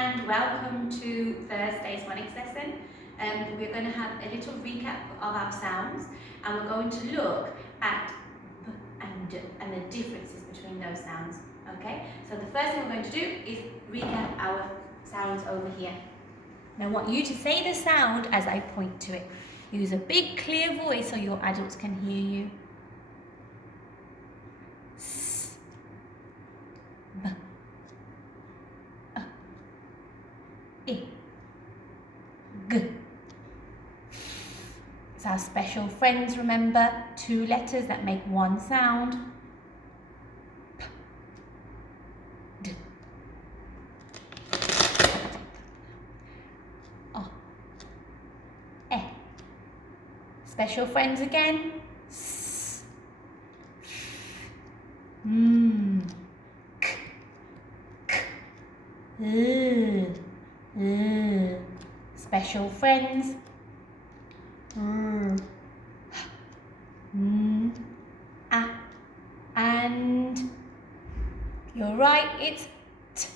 and welcome to Thursday's phonics lesson. We're going to have a little recap of our sounds, and we're going to look at b and d and the differences between those sounds. Okay, so the first thing we're going to do is recap our sounds over here. Now I want you to say the sound as I point to it. Use a big clear voice so your adults can hear you. S, b, I, G. It's our special friends, remember? 2 letters that make one sound. P, D, O, E. Special friends again. S, M, K, K, L. Special friends. R, N, A, and you're right, it's T.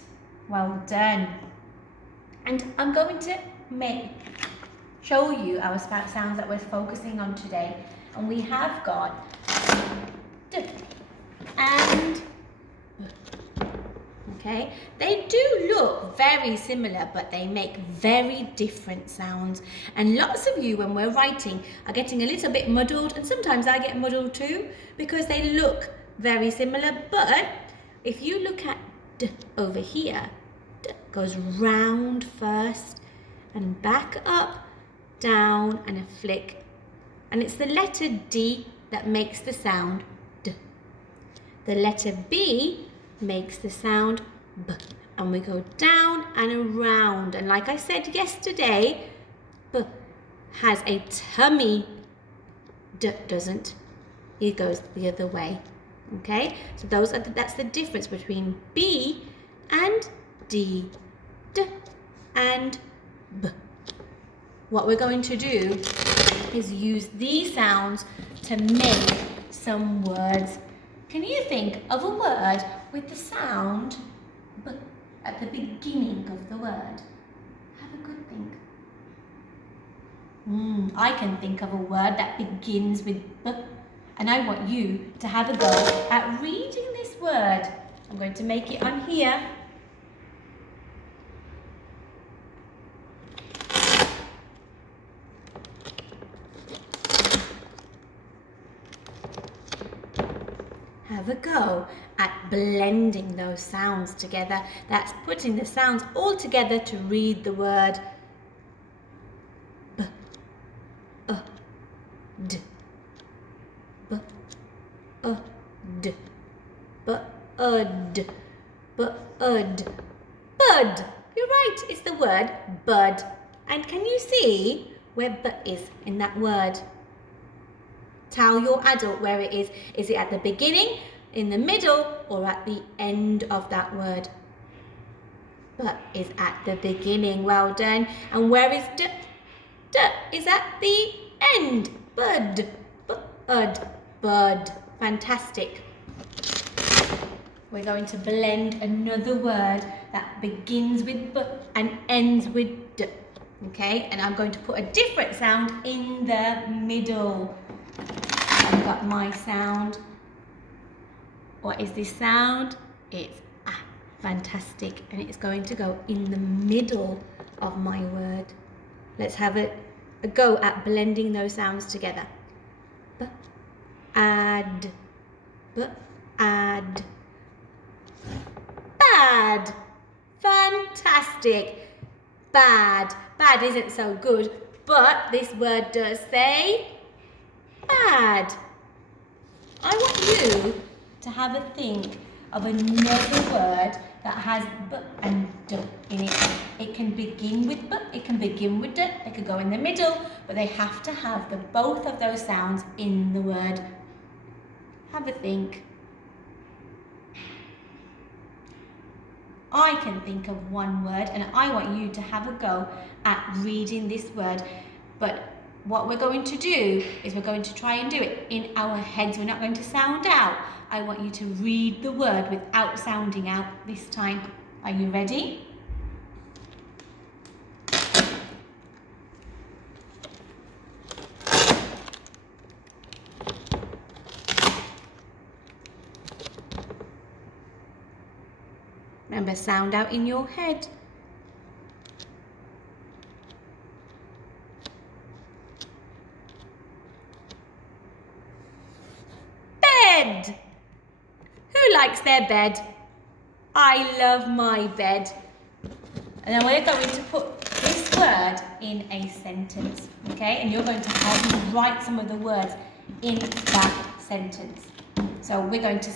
Well done. And I'm going to show you our sounds that we're focusing on today. And we have got D and B. Okay, they do look very similar, but they make very different sounds. And lots of you, when we're writing, are getting a little bit muddled, and sometimes I get muddled too, because they look very similar. But if you look at D over here, D goes round first, and back up, down, and a flick. And it's the letter D that makes the sound D. The letter B makes the sound B, and we go down and around, and like I said yesterday, B has a tummy, D doesn't. It goes the other way. Okay, so that's the difference between B and D, D and B. What we're going to do is use these sounds to make some words. Can you think of a word with the sound B at the beginning of the word? Have a good think. I can think of a word that begins with B, and I want you to have a go at reading this word. I'm going to make it on here. Have a go at blending those sounds together. That's putting the sounds all together to read the word B, D, B, D, B, D, B, D. Bud. You're right, it's the word bud. And can you see where B is in that word? Tell your adult where it is. Is it at the beginning, in the middle, or at the end of that word? But is at the beginning. Well done. And where is D? D is at the end. Bud. Bud. Bud. Fantastic. We're going to blend another word that begins with B and ends with D. Okay? And I'm going to put a different sound in the middle. I've got my sound. What is this sound? It's A. Fantastic. And it's going to go in the middle of my word. Let's have a go at blending those sounds together. B, add, B, add. Bad. Fantastic. Bad. Bad isn't so good, but this word does say bad. I want you to have a think of another word that has B and D in it. It can begin with B, it can begin with D, it could go in the middle, but they have to have both of those sounds in the word. Have a think. I can think of one word, and I want you to have a go at reading this word, but what we're going to do is we're going to try and do it in our heads. We're not going to sound out. I want you to read the word without sounding out this time. Are you ready? Remember, sound out in your head. Bed. Who likes their bed? I love my bed. And then we're going to put this word in a sentence, okay? And you're going to help me write some of the words in that sentence. So we're going to